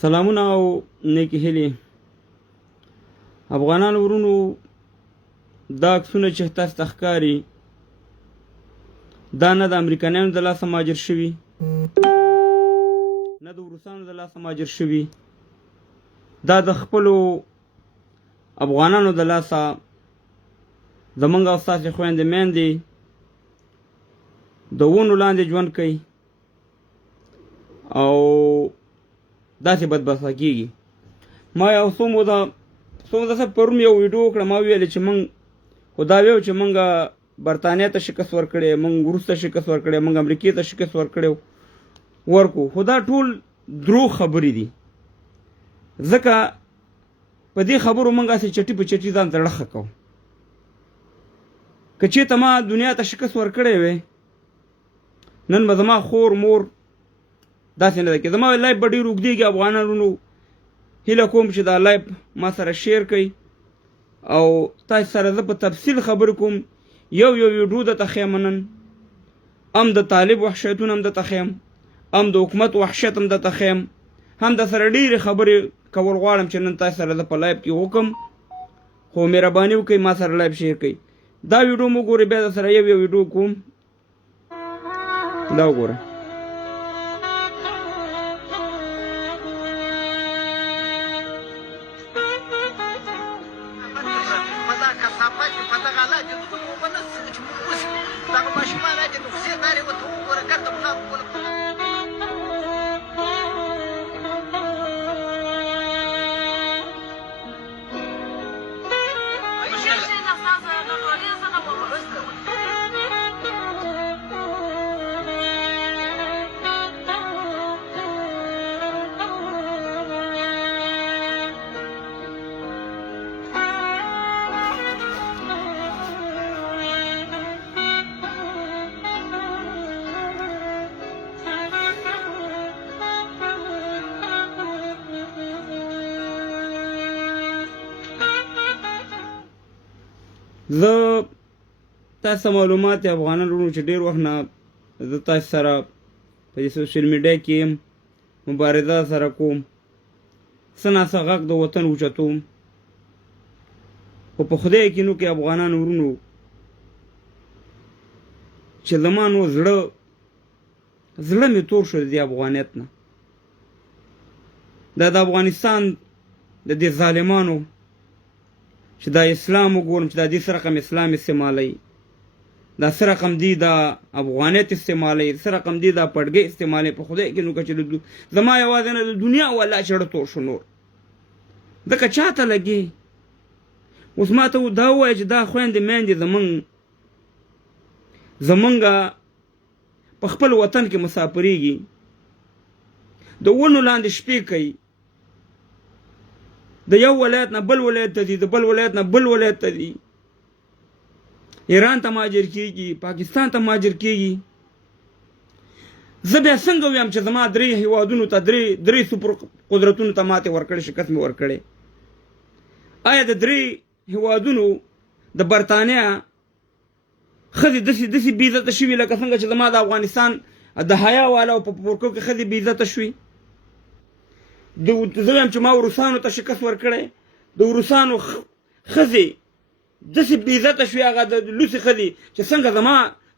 سلامونه او نیکی هیلې افغانانو ورونو دا عکسونه چې تاسو ته ښکاري دا نه د امریکایانو د لاسه مهاجر شوي نه د روسانو د لاسه مهاجر شوي دا د خپلو افغانانو د لاسه زمونږ او ستاسې خویندې میندې د ونو لاندې ژوند کوي او داسې بدبخته کېږي. ما یو څو موده پرون یو ویډیو وکړه، ما ویل چې موږ خو دا ویو چې موږ برطانیې ته شکست ورکړی، موږ روس ته شکست ورکړی، موږ امریکې ته شکست ورکړو خو دا ټول دروغ خبرې دي. ځکه په دې خبرو موږ هسې چټي په چټي ځان ته ړخه کوو. که چېرته ما دنیا ته شکست ورکړی وی نن به زما خور مور داسې نه ده کې. زما لایف به ډېر اوږدېږي. افغانانو هیله کوم چې دا لایف ما سره شیر کړئ او تاسو سره زه په تفصیل خبرې کوم. یو ویډیو درته ښیم نن، هم د طالب وحشتونه هم درته ښیم، هم د حکومت وحشت هم درته ښیم، هم د سره ډېرې خبرې کول غواړم چې نن تاسو سره زه په لایف کې وکړم. خو مهرباني وکړئ ما سره لایف شیر کړئ. دا ویډیو مو ګورئ، بیا در سره یو ویډیو کوم. دا وګورئ. زه تاسو معلومات افغانان ورونو چې ډېر وخت نه زه تاسو سره په دې سوشل میډیا کې مبارزه سره کوم، څه ناڅه غږ د وطن اوچتوم. خو په خدای یقین وکړئ افغانان ورونو چې زما نو زړه مې تور شو د دې افغانیت نه. دا د افغانستان د دې ظالمانو چې دا اسلام وګورم چې دا دې سره رقم اسلام استعمالوي، دا سره رقم دی دا افغانیت استعمالوي، سره رقم دی دا پړګۍ استعمالوي. په خدای کې نو که چې زما یوازې نه د دنیا والله چړه تور شو نور ځکه چاته لګي. اوس ما ته دا ووایه چې دا خویندې میندې زمونږ په خپل وطن کې مسافریږي، د ونو لاندې شپې کوي، د یو ولایت نه بل ولایت ته ځي، د بل ولایت نه بل ولایت ته ځي، ایران ته مهاجر کېږي، پاکستان ته مهاجر کېږي. زه بیا څنګه ویم چې زما درې هیوادونو ته درې سپر قدرتونو ته ماتې ورکړې، شکست مې ورکړی. آیا د درې هیوادونو د برطانیه ښځې داسې بې عزته شوي لکه څنګه چې زما د افغانستان د حیا والاو په پورکو کې ښځې بې عزته شوي؟ زه وایم چې ما روسانو ته شکست ورکړی، د روسانو ښځې داسې بې عزته شوې، هغه د لوسې ښځې چې څنګه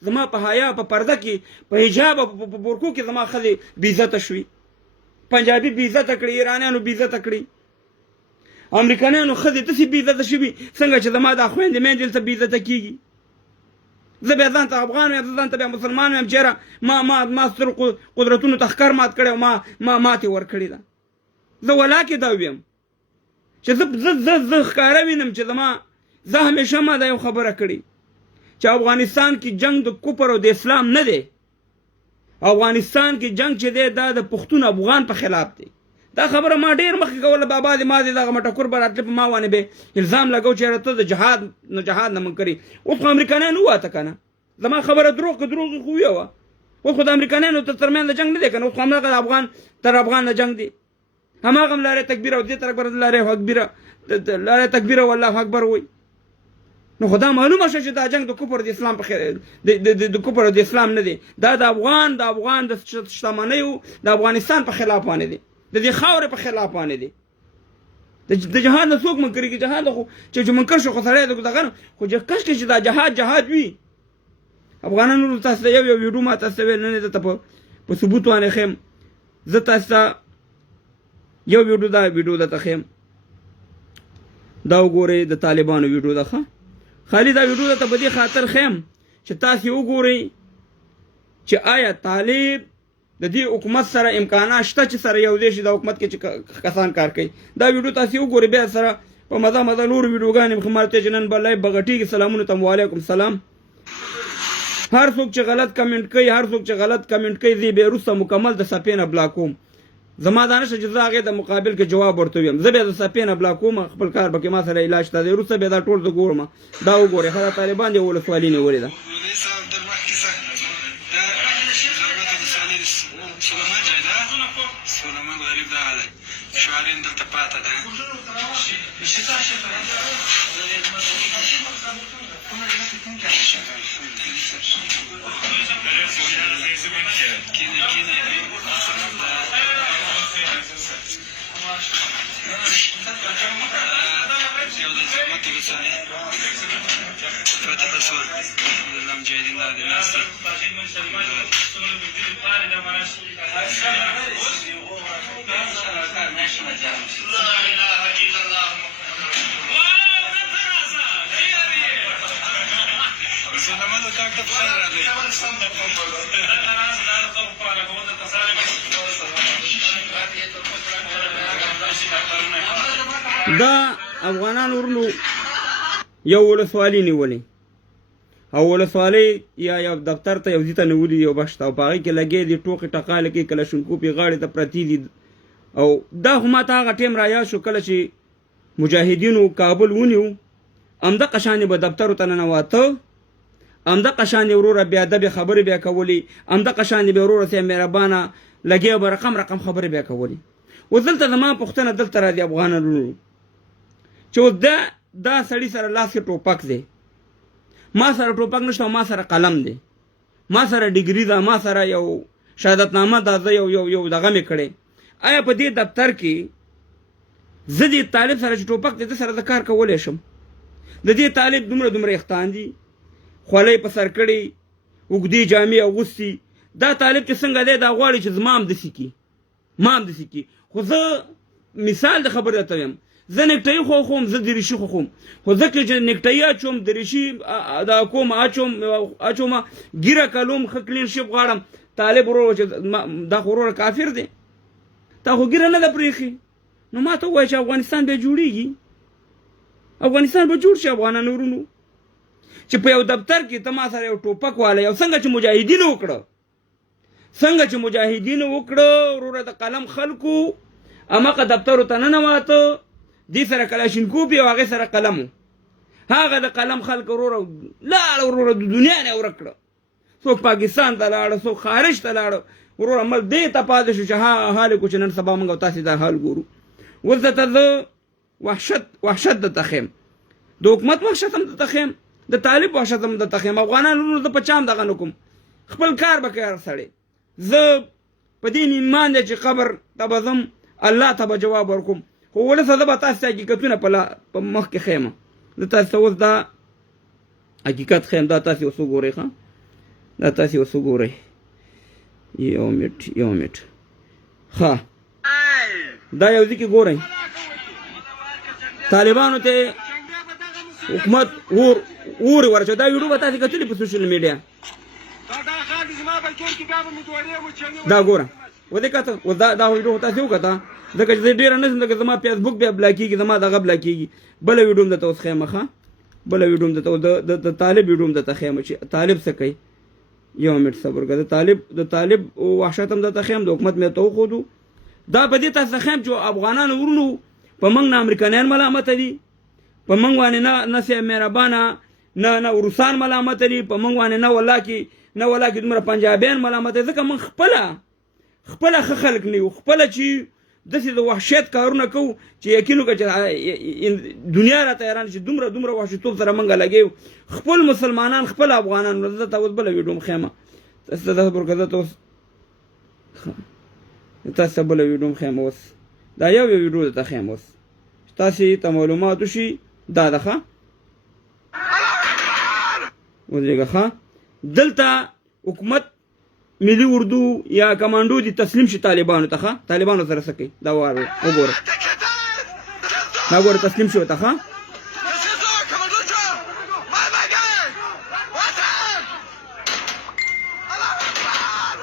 زما په حیا په پرده کې په حجاب او په بورکو کې زما ښځې بې عزته شوي. پنجابي بې عزته کړي، ایرانیانو بې عزته کړي، امریکایانو ښځې داسې بې عزته شوي څنګه چې زما دا خویندې میندې دلته بې عزته کېږي. زه بیا ځان ته افغان یم، زه ځان ته بیا مسلمان یم. چېرې ما سترو قدرتونو ته ښکر مات کړی او ما ماتې ورکړې ده. زه ولاکې دا ویم چې زه ښکاره وینم چې زه همیشه ما دا یو خبره کړې چې افغانستان کې جنگ د کفر او د اسلام نه دی. افغانستان کې جنگ چې دی دا د پښتون افغان په خلاف دی. دا خبره ما ډېر مخکې کوله. بابا دې ما دې دغه مټکور به راتله په ما باندې به الزام لګو چې ته د جهاد نه منکرې. اوس خو امریکایان وواته که نه، زما خبره دروغ که دروغ خو ویوه. اوس خو د امریکایانو ترمنځ د جنګ نه دی که نه، اوس خو همدغه د افغان تر افغان نه جنګ دی. هماغه هم لاره تکبیر او دې طرف پر لاره تکبیر او الله اکبر وایي. نو خدا معلومه شو چې دا جنگ د کفر د اسلام په خیر د کفر د اسلام نه دی، دا د افغان د شتمنیو د افغانستان په خلاف باندې دی. د دې خاورې په خلاف باندې دی د جهاد نه څوک منکر کړي جهاد خو چې منکر شو خو سړی دغه خو کش کې چې دا جهاد وي افغانانو تاسو یو ویډیو ما تاسو ویل نه ته په ثبوت باندې خیم زه تاسو یو ویډیو د تخیم دا وګورئ د طالبانو ویډیو ده خالي دا ویډیو ته په دې خاطر خیم چې تاسو وګورئ چې آیا طالب د دې حکومت سره امکانات شته چې سره یو ځای شي د حکومت کې چې کسان کار کوي دا ویډیو تاسو وګورئ بیا سره په مزه نور ویډیوګانې خمارته جنن بلای بغټي سلامونه تم وعلیکم سلام هر څوک چې غلط کمنټ کوي زی به روسه مکمل د سپینه بلاکوم زما دانش چې زه هغه د مقابل کې جواب ورته ویم زه به د سپینه بلاکوم خپل کار به کې ما سره علاج ته دی روسه به دا ټول د ګورم دا وګورئ هغه طالبان دی ولسوالي نه ولې ده دا افغانان ورلو یو ولسوالي نیولې او ولسوالي یا یو دفتر ته یو ځیته نیولې یو بشت او پاغي کې لګې دي ټوکې ټقاله کې کله شونکو په غاړه ته پرتی دي او دا هم تا هغه ټیم رایا شو کله چې مجاهدینو کابل ونیو امده قشانې به دفتر ته ننواته امده قشانې وروره بیا د خبرې بیا کولې امده قشانې به وروره سي مهربانه لګي به رقم خبرې بیا کولې وزلته زما پښتنه دلته را دي افغانانو چې دا سړی سره لاس کې ټوپک دی ما سره ټوپک نشته ما سره قلم دی ما سره ډیګري ده ما سره یو شهادتنامه ده زه یو دغه مې کړی آیا په دې دفتر کې زه دې طالب سره چې ټوپک دی سره د کار کولی شم د دې طالب دومره اختان دي خولۍ په سر کړي اوږدې جامې اغوستي دا طالب چې څنګه دی دا غواړي چې زما هم داسې کي خو زه مثال د خبرې درته ویم زه نکټایي خوښوم زه دریشي خوښوم خو ځکه چې نکټایي اچوم دریشي دا کوم اچوم ګیره کلوم ښه کلین شپ غواړم طالب ورور چې دا خو ورور کافر دی تا خو ګیره نه ده پرېښې نو ما ته ووایه چې افغانستان بیا جوړېږي افغانستان به جوړ شي افغانانو ورونو چې په یو دفتر کې ته ما سره یو ټوپک والی او څنګه چې مجاهدینو وکړه وروره د قلم خلکو اماقه دفترو ته ننواته دې سره کلاشینکوف او هغې سره قلم هغه د قلم خلک وروره د دنیا نه ورک کړه څوک پاکستان ته لاړه څوک خارج ته لاړه وروره مل دې ته پاتې شو چې حال کو چې نن سبا موږ تاسې دا حال ګورو اوس درته زه وحشت درته ښیم د حکومت وحشت هم درته ښیم د طالب وحشت هم درته ښیم افغانانو زه په چا هم دغه نه کوم خپل کار به کوي هر سړی زه په دې ایمان دی چې قبر ته به ځم الله ته به جواب ورکوم خو ولسه زه به تاسو ته حقیقتونه په مخ کې ښیم زه تاسو ته اوس دا حقیقت ښیم دا تاسې اوس وګورئ دا تاسې اوس وګورئ یو منټ ښه دا یو ځای کې ګورئ طالبانو ته حکومت اور ورچو دا ویډیو به تاسې کتلې په سوشل میډیا دا ګوره ودې کته دا ویډیو تاسې وکته ځکه چې ډېره نه ځم ځکه زما فیسبوک بیا بلاکېږي زما دغه بلاکېږي بله ویډیو هم درته اوس ښیم بله ویډیو هم درته د طالب ویډیو هم درته ښیم چې طالب څه کوي یو منټ صبر وکړه د طالب وحشت هم درته ښیم د حکومت مې ته وښودو دا په دې تاسو ښیم چې افغانانو ورونو په موږ نه امریکایان ملامته دي په موږ باندې نه سي مهربانه نه روسان ملامته دي په موږ باندې نه ولاکې دومره پنجابیان ملامته دي ځکه موږ خپله ښه خلک نه یو خپله چې داسې د وحشت کارونه کوو چې یقین وکړه چې دنیا راته حیران چې دومره وحشتوب سره موږ لګیو خپل مسلمانان خپل افغانان زه ته اوس بله ویډیو م ښیمه تاسو ته بله ویډیو هم ښیم اوس دا یو ویډیو درته ښیم اوس تاسې ته معلومات وشي دا ده ښه ودرېږه ښه دلته حکومت ملي اردو یا کمانډو دي تسلیم شي طالبانو ته ښه طالبانو سره څه کوي دا وګوره دا وګوره تسلیم شي ورته ښه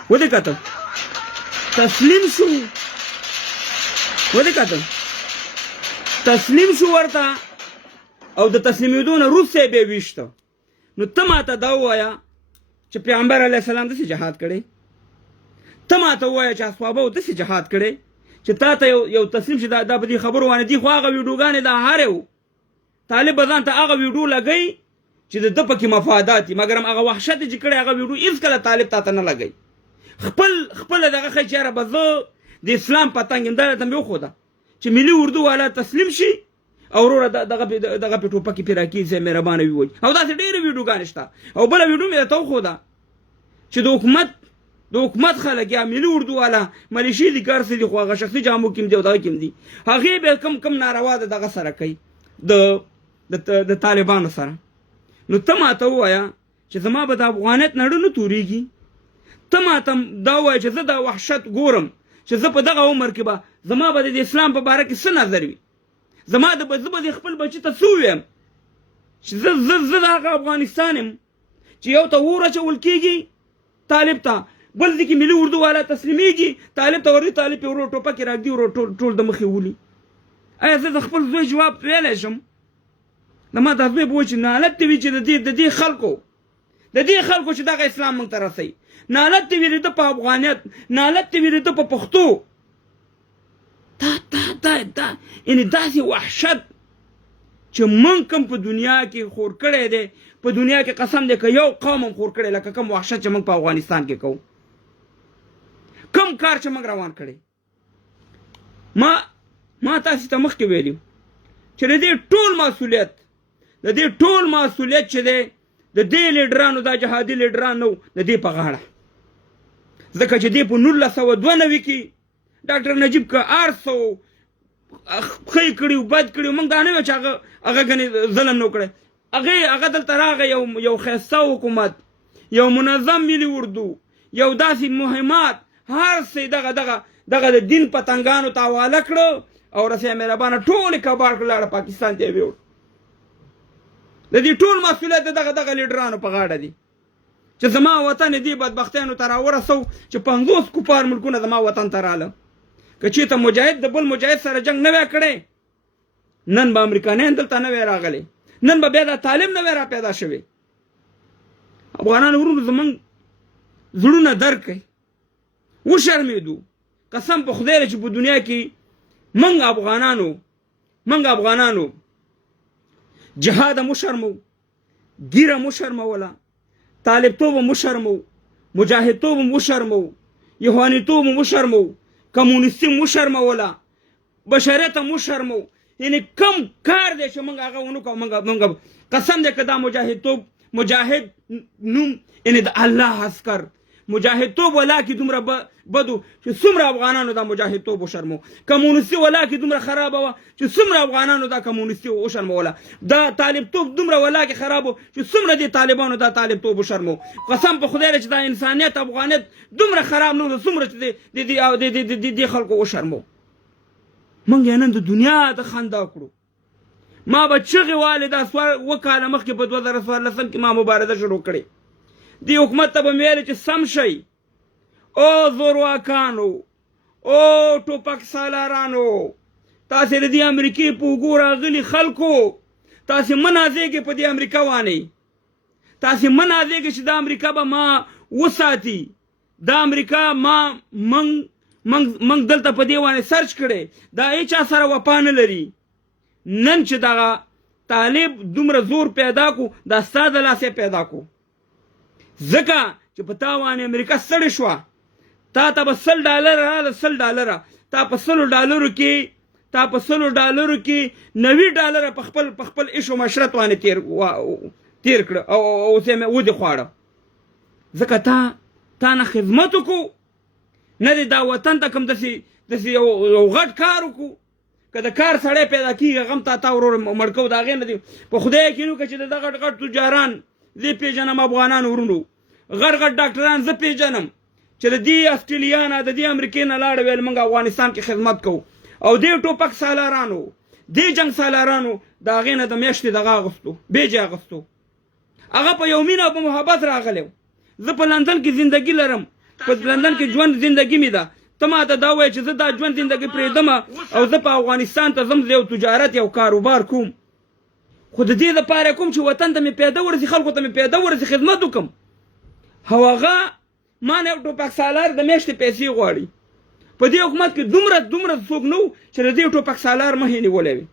ودې کتل تسلیم شو ودې کتل تسلیم شو ورته او د تسلیمېدو نه وروسته یې بیا ویشته نو ته ماته دا ووایه چې پیغمبر علیه السلام داسې جهاد کړی ته ماته ووایه چې اصحابو داسې جهاد کړی چې تا ته یو تسلیم شي دا په دې خبرو باندې دي خو هغه ویډیوګانې دا هارې و طالب به ځان ته هغه ویډیو لګوي چې د ده پکې مفادات دي مګر هغه وحشت چې کړی هغه ویډیو هېڅکله طالب تا ته نه لګوي خپله دغه ښایي چې یاره به زه د اسلام پتنګ یم دا راته مې وښوده چې ملي اردو والا تسلیم شي او وروره دغه پې ټوپکې پې راکېږي مهربانه وي او داسې ډېرې ویډیوګانې شته او بله ویډیو مې راته وښوده چې د حکومت خلک یا ملي اردو والا ملیشې دي کار څه دي خو هغه شخصي جامو کې هم دي او دغه کې هم دي هغې بیا کم ناروا د دغه سره کوي د طالبانو سره نو ته ماته ووایه چې زما به د افغانیت نړه نه تورېږي ته ماته دا ووایه چې زه دا وحشت ګورم چې زه په دغه عمر کې به زما به د اسلام په باره کې څه نظر وي زه به د خپل بچي ته څه ووایم چې زه د هغه افغانستان یم چې یو ته اور اچول کېږي طالب ته بل ځای کې ملي اردو والا تسلیمېږي طالب ته ورځي طالب یې ورو ټوپکې راږدي ورو ټول د مخې ولي ایا زه د خپل زوی جواب ویلی شم د ما دا زوی به وایي چې نالت ته وي چې د دې خلکو چې دغه اسلام موږ ته رسوي نالت ته وي د ده په افغانیت نالت ته وي د ده په پښتو یعنې داسې وحشت چې موږ کوم په دنیا کې خور کړی دی په دنیا کې قسم دی که یو قوم هم خور کړی لکه کوم وحشت چې موږ په افغانستان کې کوو کوم کار چې موږ روان کړی ما تاسې ته مخکې ویلي چې د دې ټول مسؤلیت چې دی د دې لیډرانو دا جهادي لیډران نه د دې په غاړه ځکه چې دې په 1992 کې ډاکټر نجیب که ارسو ښه کړي بد کړي موږ دا نه ویل چې هغه ګنې ظلم نه کړی هغه دلته راغی یو ښایسته حکومت یو منظم ملي اردو یو داسې مهمات هر څه دغه د دین پتنګانو ته حواله کړه او رسۍ مهربانه ټولې کباړ کړه لاړه پاکستان ته یې ویوړ د دې ټول مسؤلیت د دغه لیډرانو په غاړه دی چې زما وطن دې بدبختیانو ته راورسو چې 50 کوپار ملکونه زما وطن ته رااله که چېرته مجاهد د بل مجاهد سره جنګ نه وی کړی نن به امریکایان دلته نه وی راغلی نن به بیا دا طالب نه وی را پیدا شوی افغانان ورونو زمونږ زړونه درک کوي وشرمېدو قسم په خدای چې په دنیا کې موږ افغانانو جهاد مو شرمو ګیره مو شرموله طالبتوب مو شرمو مجاهدتوب مو شرمو یهوانیتوب مو شرمو کمونیستی مو شرموله بشریت مو شرمو یعنی کم کار دی چې موږ هغه ونه کوو موږ قسم دی که دا مجاهد نوم یعنی د الله عسکر مجاهدتوب ولا کې دومره بدو چې څومره افغانانو دا مجاهدتوب وشرمو کمونیستي ولا کې دومره خرابه وه چې څومره افغانانو دا کمونیستي وشرموله دا طالبتوب دومره ولا کې خراب و چې څومره دې طالبانو دا طالبتوب وشرمو قسم په خدای چې دا انسانیت افغانیت دومره خراب نه و څومره چې دې خلکو وشرمو موږ یې نن د دنیا د خندا کړو ما به چغې والې دا 2 کاله مخکې په 2014 کې ما مبارزه شروع کړې دی حکومت ته به مې ویلې چې سم شئ او زورواکانو او ټوپک سالارانو تاسې د دې امریکې په اوږو راغلي خلکو تاسې مه نازېږئ په دې امریکا وانئ تاسې مه نازېږئ چې دا امریکا به ما وساتي دا امریکا موږ دلته په دې باندې سرچ کړی دا هیچا سره وفا نه لري نن چې دغه طالب دومره زور پیدا کو دا ستا د لاسه پیدا کو ځکه چې په تا باندې امریکا ستړې شوه تا ته به $100 راله $100 تا په $100 کې $90 په خپل عیش و معشرت باندې تیر کړه او اوس یې ودې خواړه ځکه تا نه خدمت وکړو نه دې دا وطن ته کوم داسې یو غټ کار وکړو که د کار سړی پیدا کېږي غم تا ورور مړ کوو د هغې نه دي په خدای یقین وکړه چې د غټ غټ تجاران زه پېژنم افغانان ورونو غټ غټ ډاکټران زه پېژنم چې د دې اسټرالیا نه د دې امریکې نه لاړه ویل موږ افغانستان کې خدمت کوو او دې ټوپک سالارانو دې جنګ سالارانو د هغې نه د میاشتې دغه اغوستو بیجې اغوستو هغه په یو مینه او په محبت راغلی زه په لندن کې زندګي لرم په لندن کې ژوند زندګي مې ده ته ما ته دا وایې چې زه دا ژوند زندګي پرېږدم او زه په افغانستان ته ځم زه یو تجارت یو کاروبار کوم خو د دې لپاره کوم چې وطن ته مې پیدا ورسي خلکو ته مې پیدا ورسي خدمت وکړم او هغه ما نه یو ټوپک سالار د میاشتې پیسې غواړي په دې حکومت کې دومره څوک نه و چې د دې ټوپک سالار مخې نیولی وي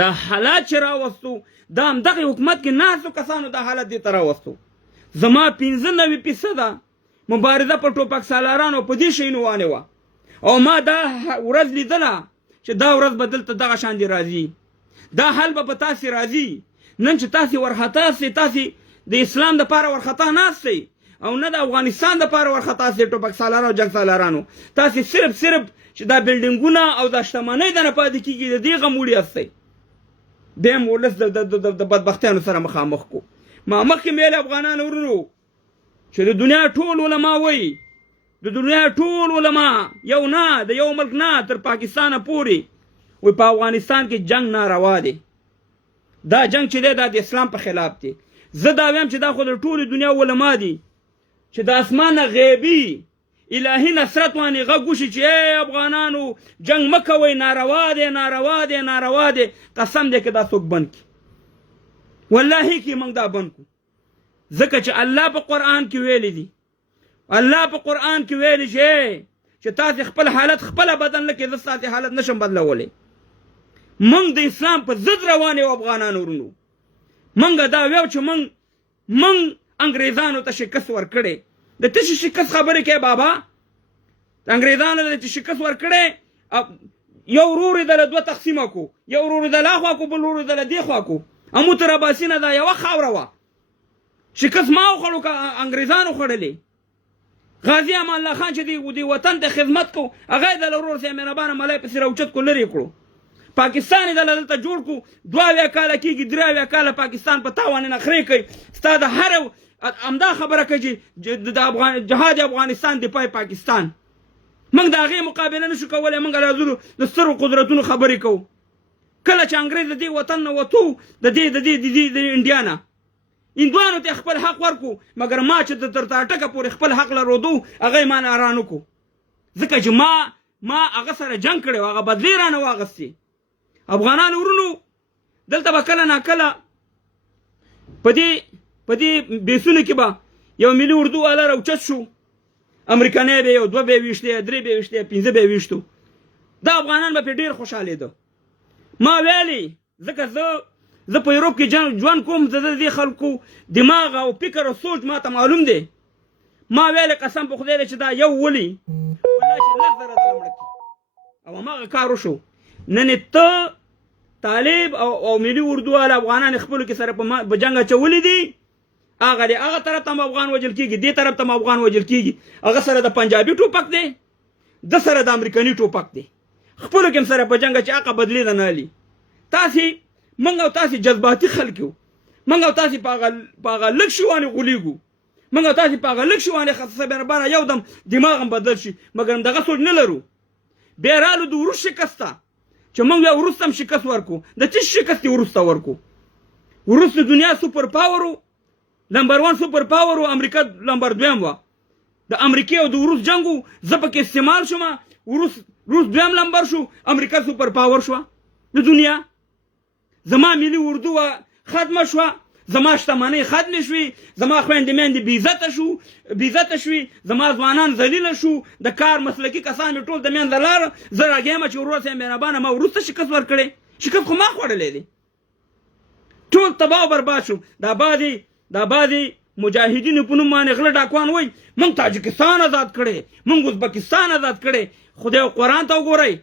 دا حالات چې راوستو دا همدغه حکومت کې ناستو کسانو دا حالت دې ته راوستو زما 95% مبارزه په ټوپک سالارانو په دې شیانو وانه وه او ما دا ورځ لیدله چې دا ورځ به دلته دغه شان دې راځي دا حل به په تاسې راځي نن چې تاسې ورخطا سئ تاسې د اسلام دپاره ورخطا ناست سئ او نه د افغانستان دپاره ورخطا سئ ټوپک سالارانو او جنګ سالارانو تاسې صرف چې دا بلډینګونه او دا شتمنۍ د نه پاتې کېږي د دې غم وړي هستئ دیم ولس د بدبختیانو سره مخامخ کو ما مخکې ویل افغانان ورونو چې د دنیا ټول علما وایي د دنیا ټول علما یو نه د یو ملک نه تر پاکستانه پورې وایي په افغانستان کې جنګ ناروا دی دا جنګ چې دی دا د اسلام په خلاف دی زه دا ویم چې دا خو د ټولې دنیا علما دي چې د اسمانه غیبي الهي نصرت وانې غږ وشي چې ای افغانانو جنګ مه کوئ ناروا دی ناروا دی ناروا دی قسم دی که دا څوک بند کړي والله کې موږ دا بند کړو ځکه چې الله په قرآن کې ویلی دي الله په قرآن کې ویلی چې تاسې خپل حالت خپله بدل نه کړئ زه ستاسې حالت نشم بدلولی موږ د اسلام په ضد روان یو افغانان ورونو موږ دا ویو چې موږ انګریزانو ته شکست ورکړی د تشي شکست خبرې کوي بابا انګریزانو ته شکست ورکړی یو ورور یې دله دوه تقسیمه کو یو ورور یې دله خوا کو بل ورور یې دله دې خوا کو امو تر اباسینه دا یوه خاوره وه شکست ما وخوړو که انګریزانو خوړلې غازي امان الله خان چې دی وطن ته خدمت کو هغه یې دله ورور صاحب مهربانه ملای پسې راوچت کو لرې کړو پاکستان یې دله دلته جوړ کو 2 کاله کېږي 3 کاله پاکستان په تاوان نخرې کوي ستا د هر همدا خبره کوي چې د جهاد افغانستان دفاع پاکستان موږ د هغې مقابله نشو کولی موږ راځو د سترو قدرتونو خبرې کوو کله چې انګریز د دې وطن نه وتو د انډیا نه هندوانو ته خپل حق ورکو مګر ما چې تر ټاټکه پورې خپل حق لرودو هغه یې ما ناران وکړو ځکه چې ما هغه سره جنګ کړی و هغه بدلې رانه واغستې افغانان ورونو دلته به کله ناکله په دې بیسونو کې به یو ملي اردو والا راوچت شو امریکانی به یو 2 به ویشتې 3 به ویشتې 5 به ویشتو دا افغانان به پرې ډېر خوشحالېده ما ویلې ځکه زه په یوروپ کې ژوند کوم زه د دې خلکو دماغ او فکر او سوچ ما ته معلوم دی ما ویلې قسم په خدای چې دا یو ولي والله چې 10 زره دله مړه کړي او هماغه کار وشو نن ته طالب او ملي اردو والا افغانان خپلو کې سره په جنګ اچولي دي هغه طرف ته افغان وجل کېږي دې طرف ته افغان وجل کېږي هغه سره د پنجابي ټوپک دی د سره د امریکاني ټوپک دی خپلو کې سره په جنګ چې هغه بدلې ده نه علي موږ او تاسې جذباتي خلک یو موږ او تاسې په هغه لږ شي باندې غولېږو موږ او تاسې په هغه لږ شي باندې خصه مهربانه یو دم دماغ هم بدل شي مګر دغه سوچ نه لرو بیا رالو د وروست شکست ته چې موږ بیا وروسته هم شکست ورکو د څه شکست یې وروسته ورکو وروسته دنیا سوپر پاور نمبر 1 سوپر پاور امریکا نمبر 2 وه د امریکې او د روس جنګ زه پکې استعمال شوم روس 2 نمبر شو امریکا سوپر پاور شوه د دنیا زما ملي اردو ختمه شوه زما شتمنۍ ختمې شوې زما خویندې میندې بېعزته شوې زما ځوانان ذلیله شو د کار مسلکي کسان مې ټول د منځه لاړه زه راګیم چې ورور صاحب مهربانه ما وروسته شکست ورکړی شکست خو ما خوړلی دی ټول تباه او برباد شو دا بعضې مجاهدینو په نوم باندې غله ډاکوان وایي موږ تاجکستان آزاد کړی موږ ازبکستان آزاد کړی خدای قرآن ته وګورئ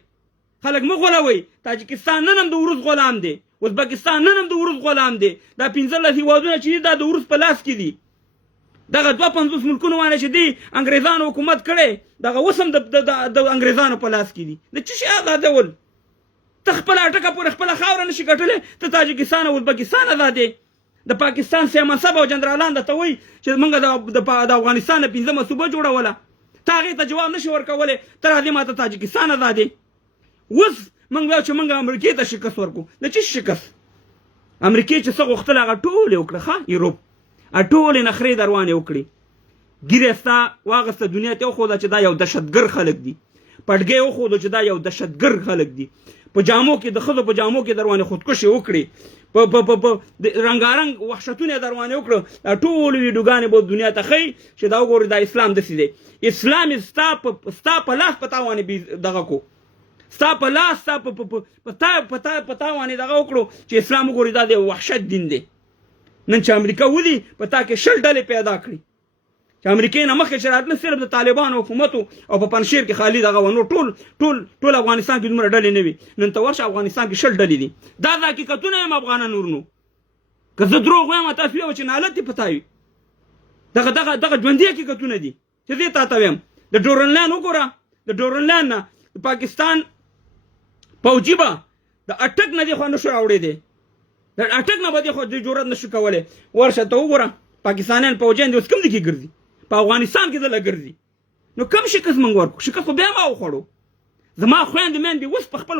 خلک مه غولوئ تاجکستان نن هم د وروس غلام دی ازبکستان نن هم د وروس غلام دی دا 15 هېوادونه چې دي دا د وروس په لاس کې دي دغه 52 ملکونو باندې چې دی انګریزانو حکومت کړی دغه اوس هم د انګریزانو په لاس کې دي د څه شي آزادول ته خپله ټکه پورې خپله خاوره نشي ګټلی ته تاجکستان او ازبکستان آزادې د پاکستان سیاسي منصب او جنرالان درته وایي چې موږ د افغانستان نه 5مه صوبه جوړوله ته هغې ته جواب نشي ورکولی ته راځې ما ته تاجکستان آزادې اوس موږ وایو چې موږ امریکې ته شکست ورکړو د څه شکست امریکې چې څه غوښتل هغه ټولې وکړه ښه یوروپ ټولې نخرې دروانې وکړي ګیرې ستا واغسته دنیا ته وښوده چې دا یو دهشتګر خلک دي پټګۍ وښوده چې دا یو دهشتګر خلک دي په جامو کې د ښځو په جامو کې دروانې خودکشي وکړي په رنګارنګ وحشتونه دروانې وکړه دا ټول ویډیوګانې به دنیا ته ښیي چې دا وګورئ دا اسلام داسې دی اسلام ستا په لاس په تا باندې دغه کو ستا په لاس ستا په تا باندې دغه وکړو چې اسلام وګورئ دا د وحشت دین دی نن چې امریکا ودي په تا کې 60 ډلې پیدا کړي چې امریکې نه مخکې چې راتله صرف د طالبانو حکومت او په پنجشیر کې خالي دغه و نور ټول افغانستان کې دومره ډلې نه وي نن ته ورشه افغانستان کې 60 ډلې دي دا د حقیقتونه یم افغانان نورنو که زه دروغ وایم تاسو یو چې نالت دې پتا وي دغه ژوندي حقیقتونه دي چې زه تاته وایم د ډورنلاین وګوره د ډورنلاین نه د پاکستان فوجي به د اټک نه دی خو نشو راوړی دی د اټک نه به دی خو د جرأت نشو کولی ورشه ته وګوره پاکستانیان فوجیان دي اوس کوم دي کې ګرځي په افغانستان کې دله ګرځي نو کم شکست موږ ورکړو شکست خو بیا ما وخوړو زما خویندې میندې اوس په خپل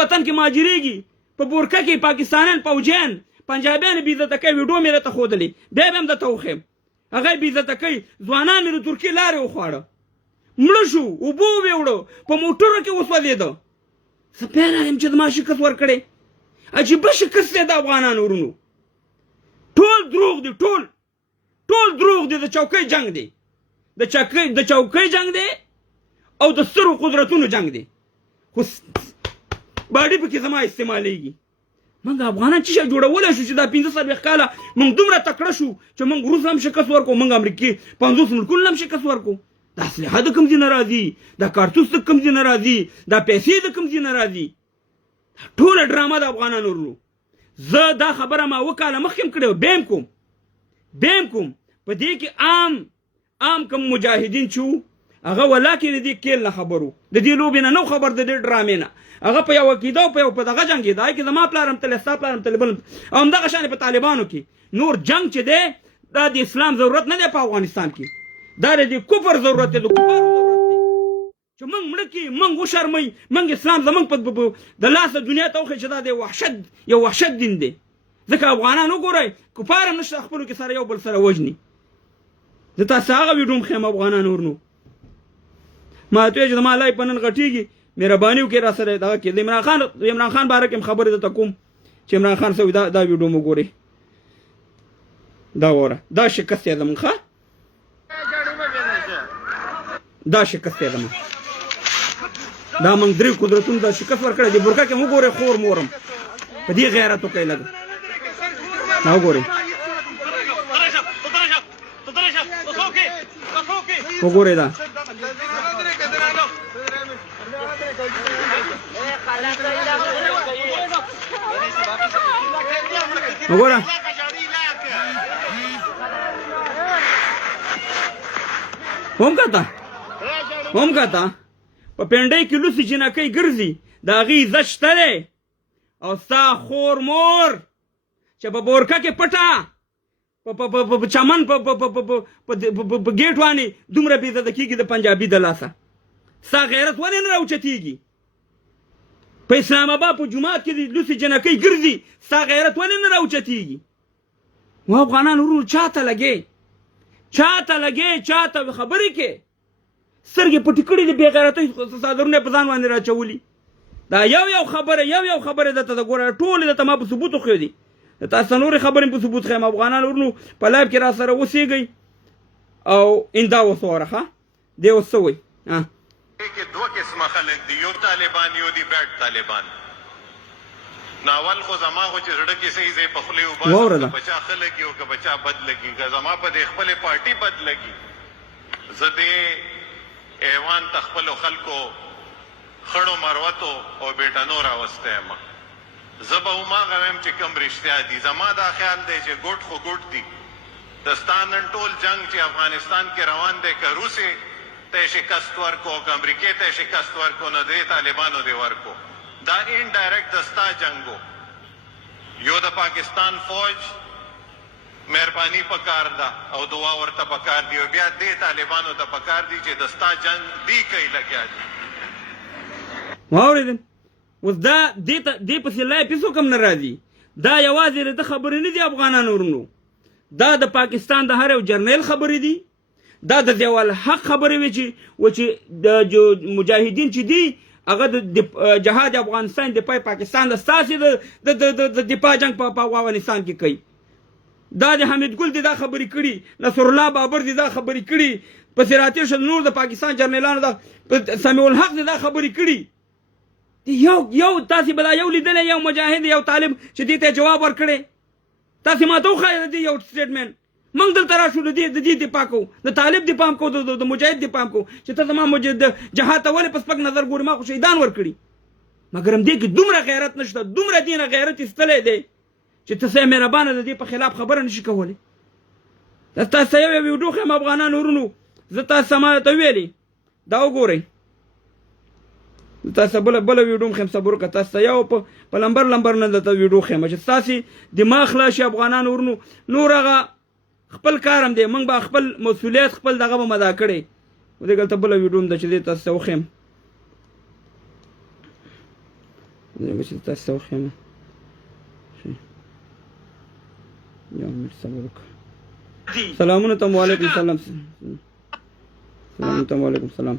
وطن کې مهاجرېږي په بورکه کې پاکستانیان فوجیان پنجابیان بې عزته کوي ویډیو مې راته ښودلې بیا به هم درته وښیم هغه بې عزته کوي ځوانان مې د ترکیې لارې وخواړه مړه شو اوبه وویوړه په موټرو کې وسوځېده زه بیا راغیم چې زما شکست ورکړی عجیبه شکست دی د افغانانو ورونو ټول دروغ دي ټول دروغ دي د چوکۍ جنگ دی د چوکۍ جنگ دی او د سترو قدرتونو جنگ دی خو باډي پکې زما استعمالیږي موږ افغانان چې جوړولی شو چې دا 15 کاله موږ دومره تکړه شو چې موږ روس هم شکست ورکړو موږ امریکې 50 ملکونو هم شکست ورکړو دا اسلحه د کوم ځای نه راځي دا کارتوس د کوم ځای نه راځي دا پیسې د کوم ځای نه راځي ټوله ډرامه د افغانانو ورونو زه دا خبره ما وکاله مخکې هم کړې وه بیا هم کوم په دې کې عام کوم مجاهدین چې وو هغه ولاکې د دې کیل نه خبر وو د دې لوبې نه خبر د دې ډرامې نه هغه په یو عقیده او په دغه جنګېده هغې کې زما پلار هم تللی ستا پلار هم تللی بل او همدغه شانې په طالبانو کې نور جنګ چې دی دا د اسلام ضرورت نه دی په افغانستان کې دا د کفر ضرورت دی د کفارو ضرورت دی چې موږ مړه کړي موږ وشرمئ موږ اسلام زموږ د لاسه دنیا ته وښیي چې دا د یو وحشت دین دی ځکه افغانان وګورئ کفار هم نشته خپلو کې سره یو بل سره وژني زه تاسو هغه ویډیو هم ښیم افغانان ورنو ما ته چې زما لایف په نن غټېږي مهرباني وکړئ را سره دغه کې د عمران خان باره کې هم خبرې درته کوم چې عمران خان څه دا ویډیو مو ګورئ دا وره دا شکست یې زموږ ښه دا شکست یې زموږ دا موږ درې قدرتونو دا شکست ورکړی دی بورکه کې هم وګورئ خور مورم په دې غیرت وکړئ لږ دا وګورئ وګورئ دا وګوره هم کاته په پنډۍ کې لوڅې جنکۍ ګرځي د هغې عزت شته دی او ستا خور مور چې په بورکه کې پټه په چمن په ګیټ باندې دومره بې عزته کېږي د پنجابي د لاسه ستا غیرت ولې نه راوچتېږي په اسلام آباد په جومات کې د لوڅې جنکۍ ګرځي ستا غیرت ولې نه راوچتېږي و افغانان ورونو چاته لګې چاته خبرې کې سترګې پټې کړې د بې غیرتۍ څادرونه په ځان باندې راچولي دا یو خبره درته د ګوره ټولې درته ما په ثبوت وښیو دي تاسو نورې خبرې په ثبوت ښیم افغانان ورونو په لایف کې را سره اوسېږئ او اندا اوس وره ښه دی اوس څه وایي کې دوه قسمه خلک دي یو طالبان یو دي بیډ طالبان ناول خو زما خو چې زړه کې صحیح ځای په خولې اوباسي که بچا ښه لګي او که بچا بد لګي که زما په دې خپلې پارټي بد لګي زه دې ایوان ته خپلو خلکو خړو مروتو او بیټنو راوستی یم زه به هماغه ویم چې کوم رښتیا دي زما دا خیال دی چې ګوټ خو ګوټ دي دستانن ټول جنگ چې افغانستان کې روان دی که روسي ته شکست ورکو که امریکې ته شکست ورکو نه دی طالبانو دی ورکو دا انډایرکټ دستا جنګو یو د پاکستان فوج مهرباني پکار ده او دعا ورته پکار دی او بیا دې طالبانو ته پکار دی چې دستا جنگ دی کوي لګیا دي واورېدل اوس دا دې پسې لای پیسو کم نه راځي دا یوازې د خبرې نه دي افغانانو ورونو دا د پاکستان د هر یو جرنیل خبرې دي دا د ضیاء الحق خبرې وي چې د مجاهدین چې دي هغه د جهاد افغانستان د پاکستان د ستاسې د دفاع جنگ په افغانستان کې کوي دا د حمید ګل دي دا خبرې کړي نصر الله بابر دي دا خبرې کړي پسې راتېر نور د پاکستان جرنیلانو دا سمیع الحق دي دا خبرې کړي یو تاسې به دا یو لیدلی یو مجاهد یو طالب چې دې ته جواب ورکړی تاسې ما ته وښایه د دې یو سټیټمنټ موږ دلته راشو د دې دفاع کوو د طالب دفاع هم کوو د مجاهد دفاع هم کوو چې ته زما جهاد ته ولې په سپک نظر ګورې ما خو شهیدان ورکړي مګر همدې کې دومره غیرت نشته دومره دینه غیرت ایستلی دی چې ته سه مهربانه د دې په خلاف خبره نشي کولی تاسو یو ویډیو ښیم افغانانو ورونو زه تاسو ما ته ویلې دا وګورئ تاسو بله ویډیو ښیم صبر وکړه تاسو یو په لمبر نه درته ویډیو ښیم چې ستاسې دماغ خلاص شي افغانانو ورونو نور هغه خپل کار هم دی موږ به خپل مسؤلیت خپل دغه به مدا کړی دلته بله ویډیو هم ده چې دې تاسو ته وښیم تاسو ته وښیم سلامونه ته وعلیکم السلام سلام ته وعلیکم السلام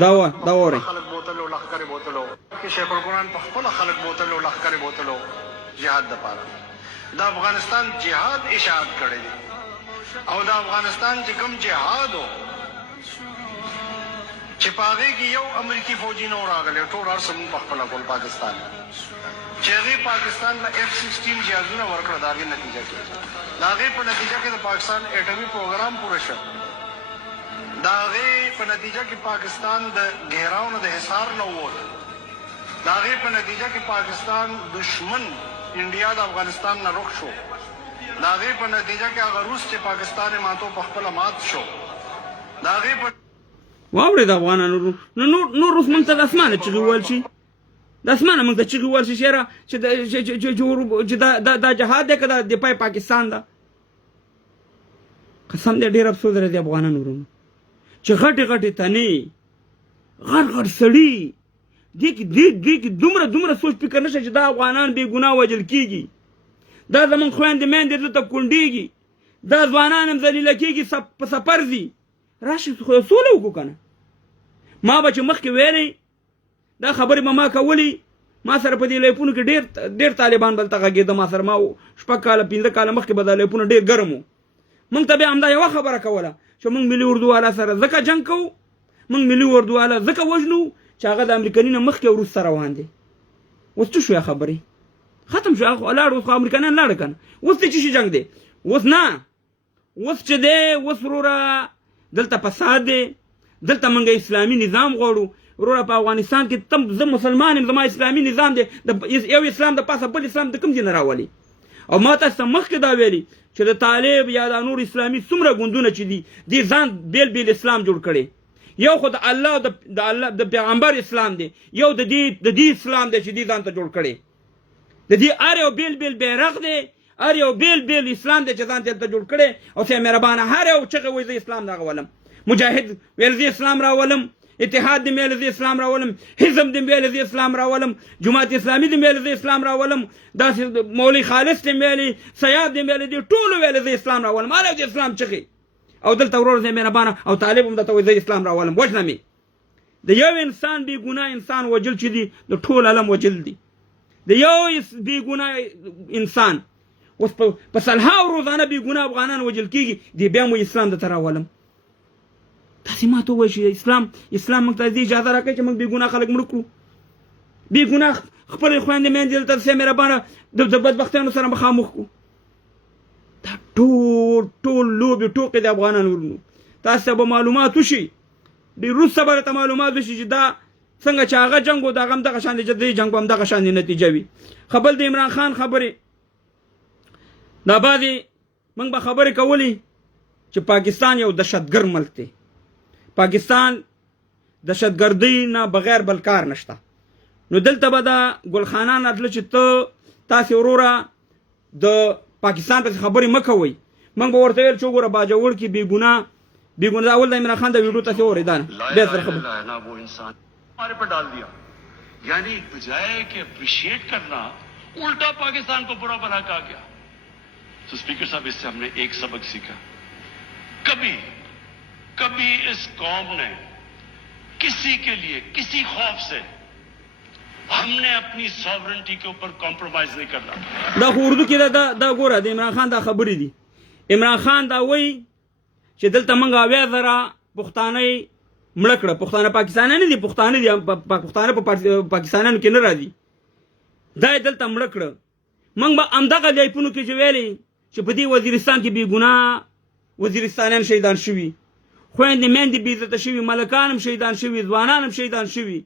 دا وره خلک بوتلو لخرې بوتلو کې شیخ القرآن په خپل خلک بوتلو لخرې بوتلو jihad لپاره دا افغانستان jihad اشاعت کړی دی او دا افغانستان چې کوم jihad و چې په هغې کې یو امریکي فوجي نه و راغلی ټول هر څه مونږ په خپله کول پاکستان چې هغې پاکستان له F-16 جهازونه ورکړه د هغې نتیجه کې د هغې په نتیجه کې د پاکستان اټمي پروګرام پوره شو د هغې په نتیجه کې پاکستان د ګهراو نه د حصار نه ووت د هغې په نتیجه کې پاکستان دشمن انډیا د افغانستان نه رخ شو د هغې په نتیجه کې هغه روس چې پاکستان یې ماتو په خپله مات شو د هغې په واورېد افغانانو نور روس موږ ته د اسمانه چغې وویل شي د اسمانه موږ ته چغې وویل شي شیره چې دا جهاد دی که د دفاع پاکستان ده قسم دی ډېر افسوس دی د افغانانو ورونو چې غټې تنې غټ سړي دې کې دومره سوچ فکر نشته چې دا افغانان بې ګناه وژل کېږي دا زموږ خویندې میندې دلته کونډېږي دا ځوانان هم ذلیله کېږي په سفر ځي راشي سوله وکړو که نه ما به چې مخکې ویلی دا خبرې به ما کولی ما سره په دې لیفونو کې ډېر طالبان بلته غږېده ما سره ما 6 کاله 15 کاله مخکې به دا لیفونه ډېر ګرم وو موږ ته بیا همدا یوه خبره کوله چې موږ ملي اردووالا سره ځکه جنګ کوو موږ ملي اردووالا ځکه وژنو چې هغه د امریکني نه مخکې وروسته روان دی اوس څه شوې خبرې ختم شو لاړ اوس خو امریکایان لاړه که نه اوس د څه شي جنګ دی اوس نه اوس چې دی اوس وروره دلته فساد دی دلته موږ اسلامي نظام غواړو وروره په افغانستان کې زه مسلمان یم زما اسلامي نظام دی یو اسلام د پاسه بل اسلام د کوم ځای نه راولي او ما تاسو ته مخکې دا ویلي چې د طالب یا د نور اسلامي څومره ګوندونه چې دي دې ځان بیل اسلام جوړ کړي یو خو د الله د پیغمبر اسلام دی یو د دې اسلام دی چې دې ځان ته جوړ کړي د دې هر یو بیل بیرغ دی هر یو بیل اسلام دی چې ځان ته جوړ کړي او سه مهربانه هر یو چغه وایي زه اسلام دغه ولم مجاهد ویل زه اسلام راولم اتحاد دې ویل زه اسلام راولم حزب دې ویل زه اسلام راولم جماعت اسلامي دې ویل زه اسلام راولم داسې مولوي خالص دې ویلي سیاد دې ویل دې ټولو ویل زه اسلام راولم هر یو د اسلام چغې او دلته ورور زه مهربانه او طالب هم درته وایي زه اسلام راولم وژنه مې د یو انسان بې ګناه انسان وجل چې دي د ټول عالم وجل دي د یو بې ګناه انسان اوس په سلهاو روزانه بې ګناه افغانان وجل کېږي دې بیا مو اسلام درته راولم تاسې ما ته ووایئ چې اسلام موږ ته دې اجازه راکوي چې موږ بې ګناه خلک مړه کړو بې ګناه خپلې خویندې میندې دلته سه مهربانه د بدبختیانو سره مخامخ کړو دا ټول لوبې ټوکې د افغانانو ورونو تاسو ته به معلومات وشي ډېر وروسته به راته معلومات وشي چې دا څنګه چې هغه جنګ و د هغه هم دغه شان دی چې دې جنګ به هم دغه شان نتیجه وي خبل د عمران خان خبرې دا بعضې موږ به خبرې کولې چې پاکستان یو دهشتګرد ملک دی. پاکستان دهشتګردۍ نه بغیر بل کار نشته. نو دلته به دا ګلخانان راتله چې تاسې وروره د پاکستان پسې خبرې مه کوئ. موږ به ورته ویل چې وګوره باجوړ کې بېګناه اول د عمران خان د ویډیو تاسې واورېدا نه بیا سره خبرې वो इंसान हमारे पर डाल दिया. यानी बजाय कि अप्रिशिएट करना उल्टा पाकिस्तान को बुरा भला कहा गया. तो स्पीकर साहब इससे हमने एक सबक सीखा. कभी कभी इस कौम ने किसी के लिए किसी खौफ से हमने अपनी सॉवरेंटी के ऊपर कॉम्प्रोमाइज नहीं करना. دا خو اردو کې دا ګوره د عمران خان دا خبرې دي. عمران خان دا وایي چې دلته موږ 80,000 پښتانه مړه کړه. پښتانه پاکستانیان نه دي، پښتانه دي، پښتانه په پاکستانیانو کې نه راځي. دا یې دلته مړه کړه. موږ به همدغه لیپونو کې چې ویلې چې په دې وزیرستان کې بېګناه وزیرستانیان شهیدان شوي، خویندې میندې بېعزته شوي، ملکان هم شهیدان شوي، ځوانان هم شهیدان شوي.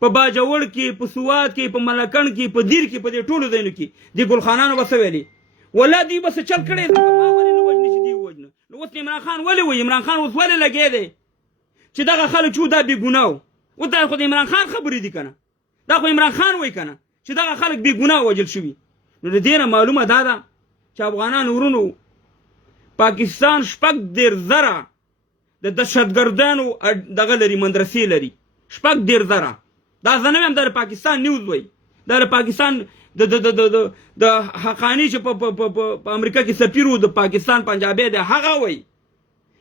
په باجوړ کې، په سوات کې، په ملکن کې، په دیر کې، په دې ټولو ځایونو کې دې ګلخانانو به څه ویلې والله دوی به څه چل کړی ما ولې نه وژنې چې دوی ووژنه. نو اوس عمران خان ولې وایي؟ عمران خان اوس ولې لګی دی چې دغه خلک چې دا بېګناه وو؟ اوس دا خو د عمران خان خبرې دي که نه؟ دا خو عمران خان وایي که نه چې دغه خلک بېګناه وژل شوي. نو د دې نه معلومه دا ده چې افغانان ورونو پاکستان 36,000 د دهشتګردانو دغه لري، مدرسې لري. 36,000 دا زه نه وایم، دا د پاکستان نیوز وایي. دا د پاکستان د حقانی چې په امریکا کې سفیر و د پاکستان پنجابی دی هغه وایي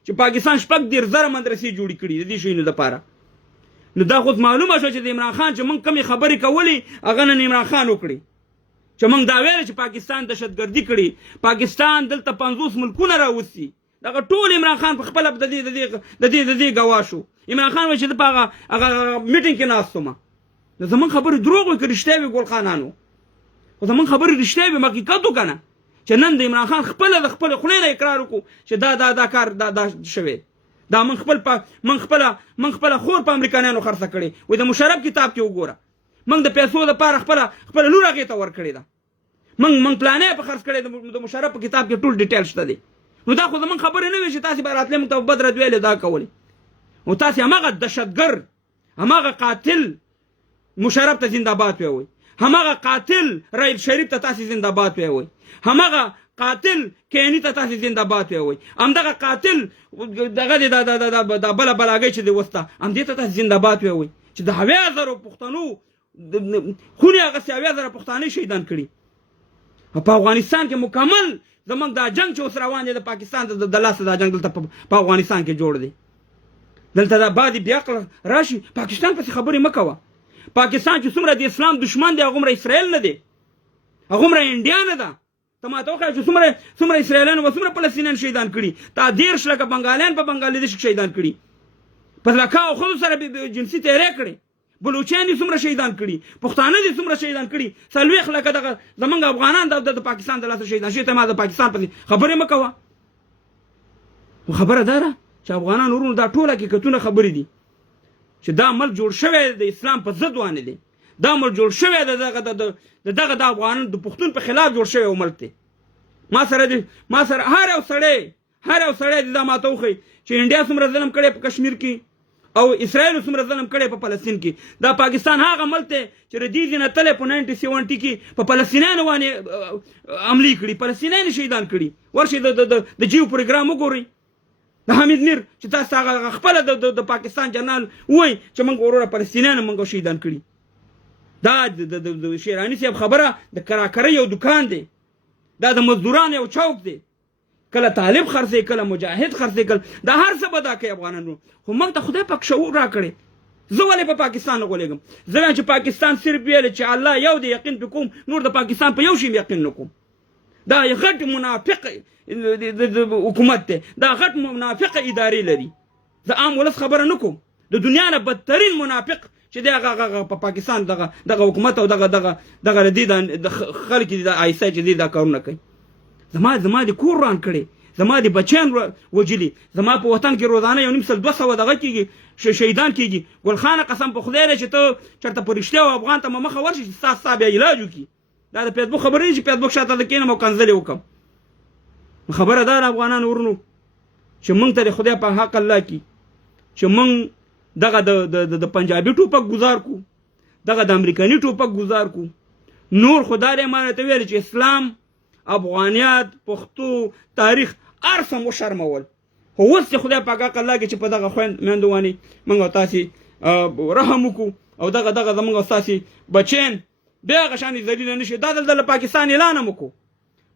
چې پاکستان 36,000 مدرسې جوړې کړي د دې شیانو لپاره. نو دا خو معلومه شوه چې د عمران خان چې موږ کمې خبرې کولې هغه نن عمران خان وکړي چې موږ دا ویل چې پاکستان دهشتګردي کړي. پاکستان دلته 50 ملکونه راوستي. دغه ټول عمران خان په خپله د دې ګواه شو. عمران خان وایي چې زه په هغه میټینګ کې ناست وم. نو زمونږ خبرې دروغ وي که رښتیا وي ګلخانانو؟ خو زمونږ خبرې رښتیا وي، حقیقت وو که نه چې نن د عمران خان خپله د خپلې خولې نه اقرار وکړو چې دا کار دا شوی. دا من خپله خور په امریکایانو خرڅه کړې. وایي د مشرف کتاب کې وګوره موږ د پیسو لپاره خپله لور هغې ته ورکړې ده. موږ پلانې په خرڅ کړې د مشرف په کتاب کې ټول ډیټیل شته دی. نو دا خو زمونږ خبرې نه وي چې تاسې به راتلې موږ ته بد رد ویلې دا کولې. نو تاسې هماغه دهشتګرد، هماغه قاتل مشرف ته زنده‌باد ویوئ، هماغه قاتل رئیس شریف ته تاسې زنده‌باد ویوئ، هماغه قاتل کینی ته تاسې زنده‌باد ویوئ، همدغه قاتل دغه د بله بلاګۍ چې دی وسته همدې ته تاسې زنده‌باد ویوئ چې د 80,000 پښتنو خونې هغسې 80,000 پښتانه شهیدان کړي. په افغانستان کې مکمل زمونږ دا جنګ چې اوس روان دی د پاکستان د لاسه دا جنګ دلته په افغانستان کې جوړ دی. دلته دا بعضې بېعقله راشي پاکستان پسې خبرې مه کوه. پاکستان چې څومره د اسلام دشمن دی هغومره اسرائیل نه دی، هغومره انډیا نه ده. ته ماته وښیه چې څومره اسرائیلیانو به څومره فلسطینیان شهیدان کړي. تا 13 لکه بنګالیان په بنګلادیش کې شهیدان کړي، په لکاو ښځو سره جنسي تیری کړی، بلوچیان دي څومره شهیدان کړي، پښتانه دي څومره شهیدان کړي، 40 لکه دغه زمونږ افغانان د پاکستان د لاسه شهیدان شوي. ته ما د پاکستان پسې خبرې مه کوه. خبره دا ده چې افغانان ورونو دا ټول حقیقتونه خبرې دي چې دا ملک جوړ شوی د اسلام په ضد وانه دی. دا ملک جوړ شوی د افغانانو د پښتون په خلاف جوړ شوی ملک دی. ما سره هر یو سړی دا ماته وښیي چې انډیا څومره ظلم کړی په کشمیر کې او اسرائیل څومره ظلم کړی په فلسطین کې. دا پاکستان هغه ملک دی چې ردیځ نه تللی په 1970 کې په فلسطینیانو باندې عملي کړي، فلسطینیان شهیدان کړي. ورشئ د جیو پروګرام وګورئ د حمید میر چې تاسو هغه خپله د پاکستان جنرال وایي چې موږ وروره فلسطینیان موږ شهیدان کړي. دا د شیراني صاحب خبره د کراکرۍ یو دکان دی، دا د مزدورانو یو چوک دی. کله طالب خرڅوي، کله مجاهد خرڅوي، کله دا هر څه به دا کوي افغانانو. خو موږ ته خدای پاک شعور راکړی. زه ولې په پاکستان غولېږم؟ زه وایم چې پاکستان صرف ویل چې الله یو دی، یقین پې کوم، نور د پاکستان په یو شي یقین نه کوم. دا غټ منافق حکومت دی، دا غټ منافق ادارې لري. زه عام ولس خبره نه کوم. د دنیا نه بدترین منافق چې دی هغه په پاکستان دغه حکومت او دغه خلک دي د آیسای چې دی دا کارونه کوي. زما د کور ران کړی، زما د بچیان وجلي، زما په وطن کې روزانه 1.5 دغه کېږي شهیدان کېږي. ګلخانه قسم په خدای دی چې ته چېرته په رښتیا او افغان ته مخه ورشي چې ستا بیا علاج وکړي. دا د فیسبوک خبرې چې فیسبوک شاته د کېنم او کنځلې وکړم. خبردار افغانان ورنو چې موږ ته خدای په حق الله کی چې موږ دغه د پنجابي ټوپک گزار کو دغه د امریکایي ټوپک گزار کو نور خدای مانه ته ویل چې اسلام افغانیت پښتو تاریخ ارسم و شرمول هو اوس خدای په حق الله کې چې په دغه خويند مندوانی موږ تاسو رحم وکړو او دغه زموږ تاسو بچین بیا غشانې ذلیل نشي دا د پاکستان اعلان وکړو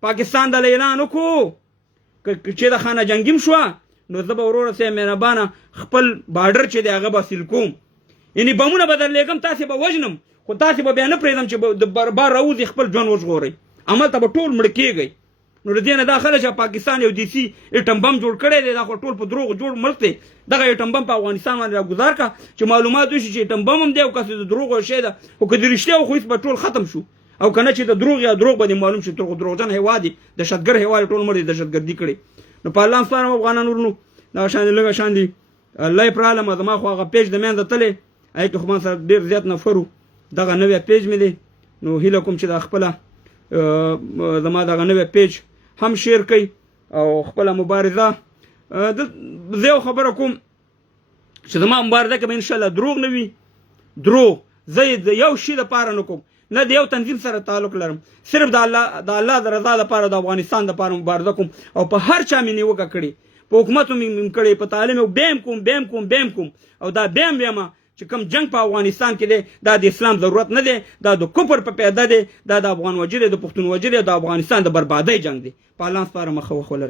پاکستان د اعلان وکړو چې د خانه جنگیم شو نو زه به ورور سه مهربانه خپل بارډر چې دی هغه به سیل کوم یعنی بمونه بدل لګم تاسو به وژنم خو تاسو به بیان پرېدم چې د بربار راوځي خپل ژوند وژغوري عمل ته به ټول مړ کېږي نو د دې نه داخله چې پاکستان یو دیسي اټم بم جوړ کړی دی دا خو ټول په دروغ جوړ ملک دی دغه اټم بم په افغانستان باندې راګزار کا چې معلومات وشي چې اټم بم هم دی او کس د دروغ شی ده او که د رښتیا خو هیڅ به ټول ختم شو او کنه چې د دروغ یا دروغ باندې معلوم شي دروغجن هیواد دی دهشتګر هیواد ټول مړي دهشتګردي کړي نو په الله سبحانه افغانان ورنو دا شان لږه شان دي الله پرالم زما خو هغه پیج د مینځ تلې اې که خو سره ډیر زیات نفرو دغه نوې پیج مې دی نو هیله کوم چې د خپل زما دغه نوې پیج هم شیر کوي او خپل مبارزه زه خبره کوم چې زما مبارزه کې ان شاء الله دروغ نه وي دروغ زه یو شی د پاره نه کوم نه د یو تنظیم سره تعلق لرم صرف د الله د رضا لپاره د افغانستان لپاره مبارزه کوم او په هر چا مې نیوکه کړې په حکومت مې کړې په تعلیم بیم کوم او دا بیم چې کوم جنگ په افغانستان کې دی دا د اسلام ضرورت نه دی دا د کفر په پیدا دی دا د افغان وجره د پښتون وجره د افغانستان د بربادۍ جنگ دی په الله سپاره مخه وخولري